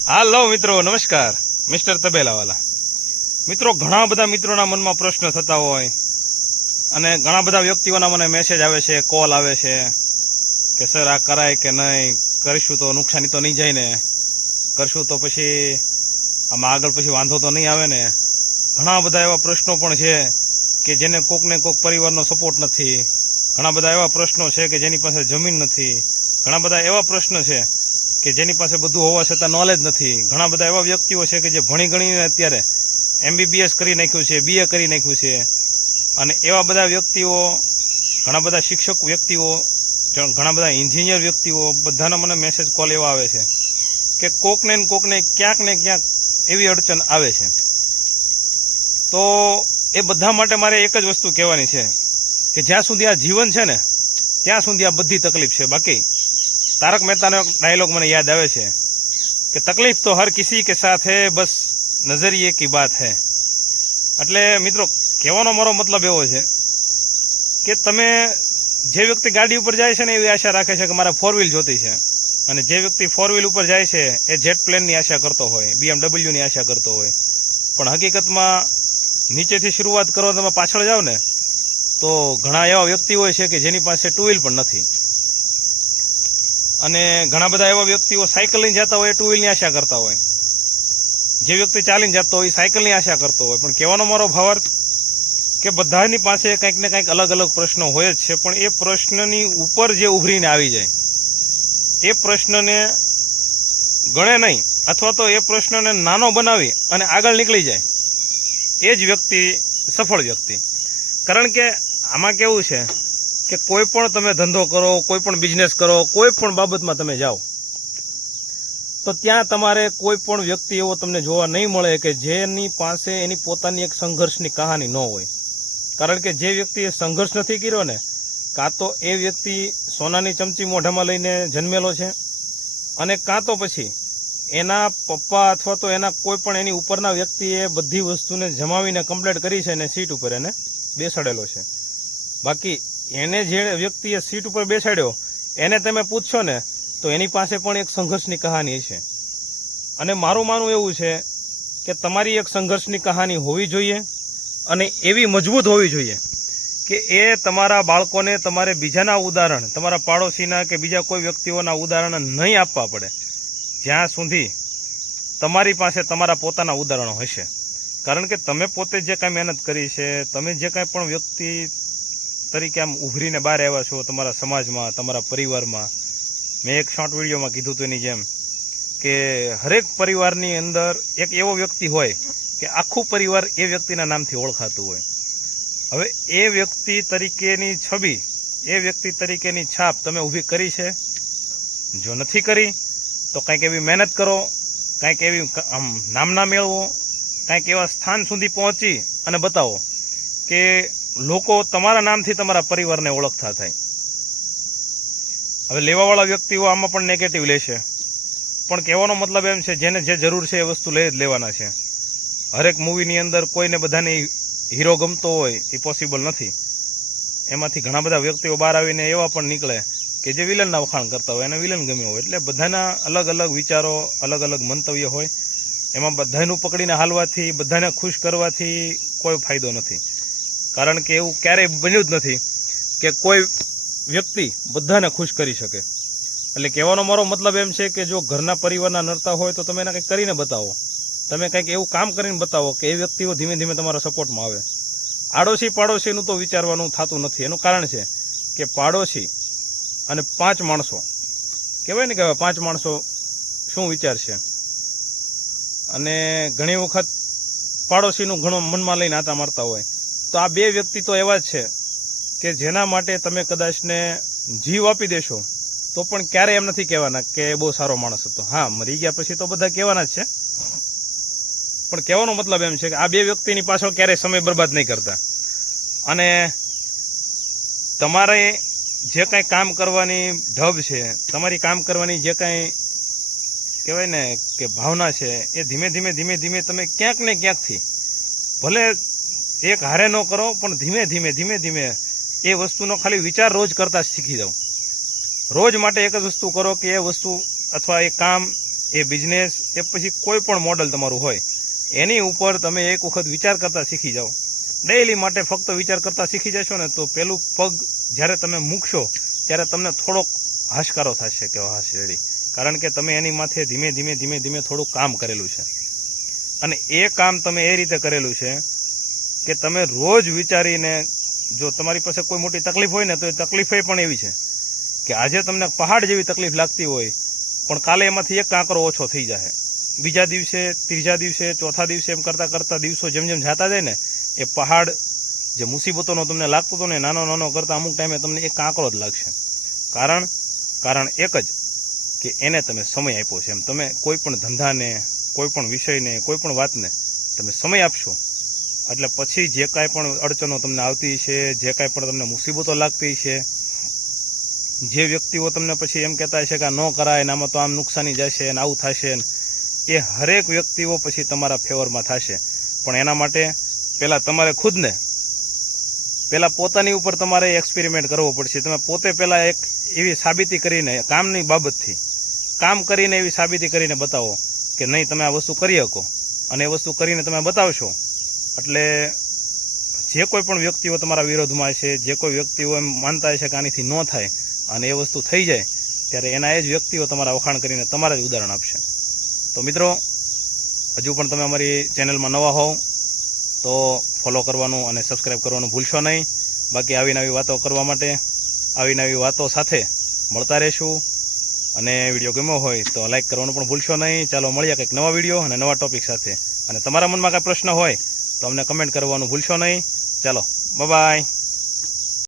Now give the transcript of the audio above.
હાલો મિત્રો, નમસ્કાર. મિસ્ટર તબેલાવાલા. મિત્રો, ઘણા બધા મિત્રોના મનમાં પ્રશ્ન થતા હોય અને ઘણા બધા વ્યક્તિઓના મને મેસેજ આવે છે, કોલ આવે છે કે સર આ કરાય કે નહીં, કરીશું તો નુકસાની તો નહીં જાય ને, કરશું તો પછી આમાં આગળ પછી વાંધો તો નહીં આવે ને. ઘણા બધા એવા પ્રશ્નો પણ છે કે જેને કોકને કોક પરિવારનો સપોર્ટ નથી. ઘણા બધા એવા પ્રશ્નો છે કે જેની પાસે જમીન નથી. ઘણા બધા એવા પ્રશ્ન છે કે જેની પાસે બધું હોવા છતાં નોલેજ નથી. ઘણા બધા એવા વ્યક્તિઓ છે કે જે ભણી ગણીને અત્યારે MBBS કરી નાખ્યું છે, BA કરી નાખ્યું છે. અને એવા બધા વ્યક્તિઓ, ઘણા બધા શિક્ષક વ્યક્તિઓ, ઘણા બધા એન્જિનિયર વ્યક્તિઓ, બધાના મને મેસેજ કોલ એવા આવે છે કે કોકને ને કોકને ક્યાંક ને ક્યાંક એવી અડચણ આવે છે. તો એ બધા માટે મારે એક જ વસ્તુ કહેવાની છે કે જ્યાં સુધી આ જીવન છે ને ત્યાં સુધી આ બધી તકલીફ છે. બાકી તારક મહેતાનો એક ડાયલોગ મને યાદ આવે છે કે તકલીફ તો હર કિસી કે સાથ હે, બસ નજરિયે કી બાત હે. એટલે મિત્રો, કહેવાનો મારો મતલબ એવો છે કે તમે જે વ્યક્તિ ગાડી ઉપર જાય છે ને એવી આશા રાખે છે કે મારે 4 વ્હીલ જોતી છે, અને જે વ્યક્તિ 4 વ્હીલ ઉપર જાય છે એ જેટ પ્લેનની આશા કરતો હોય, BMW ની આશા કરતો હોય. પણ હકીકતમાં નીચેથી શરૂઆત કરો, તમે પાછળ જાઓ ને તો ઘણા એવા વ્યક્તિ હોય છે કે જેની પાસે 2 વ્હીલ પણ નથી. અને ઘણા બધા એવા વ્યક્તિઓ સાયકલ લઈને જતા હોય, 2 વ્હીલની આશા કરતા હોય. જે વ્યક્તિ ચાલીને જતો હોય એ સાયકલની આશા કરતો હોય. પણ કહેવાનો મારો ભાવાર્થ કે બધાની પાસે કંઈક ને કંઈક અલગ અલગ પ્રશ્નો હોય જ છે. પણ એ પ્રશ્નની ઉપર જે ઉભરીને આવી જાય, એ પ્રશ્નને ગણે નહીં, અથવા તો એ પ્રશ્નને નાનો બનાવી અને આગળ નીકળી જાય, એ જ વ્યક્તિ સફળ વ્યક્તિ. કારણ કે આમાં કેવું છે કે કોઈ પણ તમે ધંધો કરો, કોઈ પણ બિઝનેસ કરો, કોઈ પણ બાબતમાં તમે જાઓ તો ત્યાં તમારે કોઈ પણ વ્યક્તિ એવો તમને જોવા નહીં મળે કે જેની પાસે એની પોતાની એક સંઘર્ષની કહાની ન હોય. કારણ કે જે વ્યક્તિએ સંઘર્ષ નથી કર્યો ને, કાં તો એ વ્યક્તિ સોનાની ચમચી મોઢામાં લઈને જન્મેલો છે, અને કાં તો પછી એના પપ્પા અથવા તો એના કોઈ પણ એની ઉપરના વ્યક્તિએ બધી વસ્તુને જમાવીને કમ્પ્લીટ કરી છે અને સીટ ઉપર એને બેસાડેલો છે. બાકી એને જે વ્યક્તિએ સીટ ઉપર બેસાડ્યો એને તમે પૂછશો ને તો એની પાસે પણ એક સંઘર્ષની કહાની છે. અને મારું માનવું એવું છે કે તમારી એક સંઘર્ષની કહાની હોવી જોઈએ, અને એવી મજબૂત હોવી જોઈએ કે એ તમારા બાળકોને તમારે બીજાના ઉદાહરણ, તમારા પાડોશીના કે બીજા કોઈ વ્યક્તિઓના ઉદાહરણ નહીં આપવા પડે જ્યાં સુધી તમારી પાસે તમારા પોતાના ઉદાહરણો હશે. કારણ કે તમે પોતે જે કાંઈ મહેનત કરી છે, તમે જે કાંઈ પણ વ્યક્તિ તરીકે આમ ઉભરીને બહાર આવ્યા છો તમારા સમાજમાં, તમારા પરિવારમાં. મેં એક શોર્ટ વિડીયોમાં કીધું હતું એની જેમ કે હરેક પરિવારની અંદર એક એવો વ્યક્તિ હોય કે આખું પરિવાર એ વ્યક્તિના નામથી ઓળખાતું હોય. હવે એ વ્યક્તિ તરીકેની છબી, એ વ્યક્તિ તરીકેની છાપ તમે ઊભી કરી છે? જો નથી કરી તો કંઈક એવી મહેનત કરો, કંઈક એવી નામના મેળવો, કંઈક એવા સ્થાન સુધી પહોંચી અને બતાવો કે લોકો તમારા નામથી તમારા પરિવારને ઓળખતા થાય. હવે લેવાવાળા વ્યક્તિઓ આમાં પણ નેગેટિવ લેશે, પણ કહેવાનો મતલબ એમ છે જેને જે જરૂર છે એ વસ્તુ લઈ જ લેવાના છે. હરેક મૂવીની અંદર કોઈને બધાને હીરો ગમતો હોય એ પોસિબલ નથી. એમાંથી ઘણા બધા વ્યક્તિઓ બહાર આવીને એવા પણ નીકળે કે જે વિલનના વખાણ કરતા હોય, એને વિલન ગમ્યો હોય. એટલે બધાના અલગ અલગ વિચારો, અલગ અલગ મંતવ્ય હોય. એમાં બધાનું પકડીને હાલવાથી, બધાને ખુશ કરવાથી કોઈ ફાયદો નથી. કારણ કે એવું ક્યારેય બન્યું જ નથી કે કોઈ વ્યક્તિ બધાને ખુશ કરી શકે. એટલે કહેવાનો મારો મતલબ એમ છે કે જો ઘરના પરિવારના નડતા હોય તો તમે એને કંઈક કરીને બતાવો, તમે કંઈક એવું કામ કરીને બતાવો કે એ વ્યક્તિઓ ધીમે ધીમે તમારા સપોર્ટમાં આવે. આડોશી પાડોશીનું તો વિચારવાનું થતું નથી. એનું કારણ છે કે પાડોશી અને 5 માણસો કહેવાય ને કે 5 માણસો શું વિચારશે, અને ઘણી વખત પાડોશીનું ઘણો મનમાં લઈને આતા મારતા હોય. તો આ 2 વ્યક્તિ તો એવા જ છે કે જેના માટે તમે કદાચને જીવ આપી દેશો તો પણ ક્યારેય એમ નથી કહેવાના કે બહુ સારો માણસ હતો. હા, મરી ગયા પછી તો બધા કહેવાના જ છે, પણ કહેવાનો મતલબ એમ છે કે આ 2 વ્યક્તિની પાછળ ક્યારેય સમય બરબાદ નહીં કરતા. અને તમારે જે કાંઈ કામ કરવાની ઢબ છે, તમારી કામ કરવાની જે કાંઈ કહેવાય ને કે ભાવના છે, એ ધીમે ધીમે ધીમે ધીમે તમે ક્યાંક ને ક્યાંકથી ભલે એક હારે ન કરો પણ ધીમે ધીમે ધીમે ધીમે એ વસ્તુનો ખાલી વિચાર રોજ કરતા શીખી જાઓ. રોજ માટે એક જ વસ્તુ કરો કે એ વસ્તુ અથવા એ કામ એ બિઝનેસ એ પછી કોઈ પણ મોડલ તમારું હોય એની ઉપર તમે એક વખત વિચાર કરતા શીખી જાઓ. ડેઈલી માટે ફક્ત વિચાર કરતા શીખી જશો ને તો પેલું પગ જ્યારે તમે મૂકશો ત્યારે તમને થોડોક હાશકારો થશે કે હા શેરડી, કારણ કે તમે એની માથે ધીમે ધીમે થોડું કામ કરેલું છે. અને એ કામ તમે એ રીતે કરેલું છે કે તમે રોજ વિચારીને, જો તમારી પાસે કોઈ મોટી તકલીફ હોય ને તો એ તકલીફે પણ એવી છે કે આજે તમને પહાડ જેવી તકલીફ લાગતી હોય પણ કાલે એમાંથી એક કાંકરો ઓછો થઈ જાય. બીજા દિવસે, ત્રીજા દિવસે, ચોથા દિવસે એમ કરતાં કરતાં દિવસો જેમ જેમ જતા જાય ને એ પહાડ જે મુસીબતોનો તમને લાગતો હતો ને નાનો કરતાં અમુક ટાઈમે તમને એક કાંકરો જ લાગશે. કારણ એક જ કે એને તમે સમય આપ્યો છે. એમ તમે કોઈ પણ ધંધાને, કોઈ પણ વિષયને, કોઈ પણ વાતને તમે સમય આપશો એટલે પછી જે કાંઈ પણ અડચણો તમને આવતી છે, જે કાંઈ પણ તમને મુસીબતો લાગતી છે, જે વ્યક્તિઓ તમને પછી એમ કહેતા હશે કે આ ન કરાય ને આમાં તો આમ નુકસાની જશે ને આવું થશે ને, એ હરેક વ્યક્તિઓ પછી તમારા ફેવરમાં થશે. પણ એના માટે પહેલાં તમારે ખુદને પોતાની ઉપર તમારે એક્સપેરિમેન્ટ કરવો પડશે. તમે પોતે પહેલાં એક એવી સાબિતી કરીને, કામની બાબતથી કામ કરીને એવી સાબિતી કરીને બતાવો કે નહીં તમે આ વસ્તુ કરી શકો, અને એ વસ્તુ કરીને તમે બતાવશો એટલે જે કોઈ પણ વ્યક્તિઓ તમારા વિરોધમાં હશે, જે કોઈ વ્યક્તિઓ એમ માનતા હશે કે આનીથી ન થાય અને એ વસ્તુ થઈ જાય ત્યારે એના એ જ વ્યક્તિઓ તમારા વખાણ કરીને તમારા જ ઉદાહરણ આપશે. તો મિત્રો, હજુ પણ તમે અમારી ચેનલમાં નવા હોવ તો ફોલો કરવાનું અને સબસ્ક્રાઈબ કરવાનું ભૂલશો નહીં. બાકી આવી નવી વાતો કરવા માટે, આવી નવી વાતો સાથે મળતા રહેશું. અને વિડીયો ગમ્યો હોય તો લાઈક કરવાનું પણ ભૂલશો નહીં. ચાલો મળીએ કંઈક નવા વિડીયો અને નવા ટોપિક સાથે. અને તમારા મનમાં કાંઈ પ્રશ્ન હોય તો અમને કમેન્ટ કરવાનું ભૂલશો નહીં. ચાલો, બાય.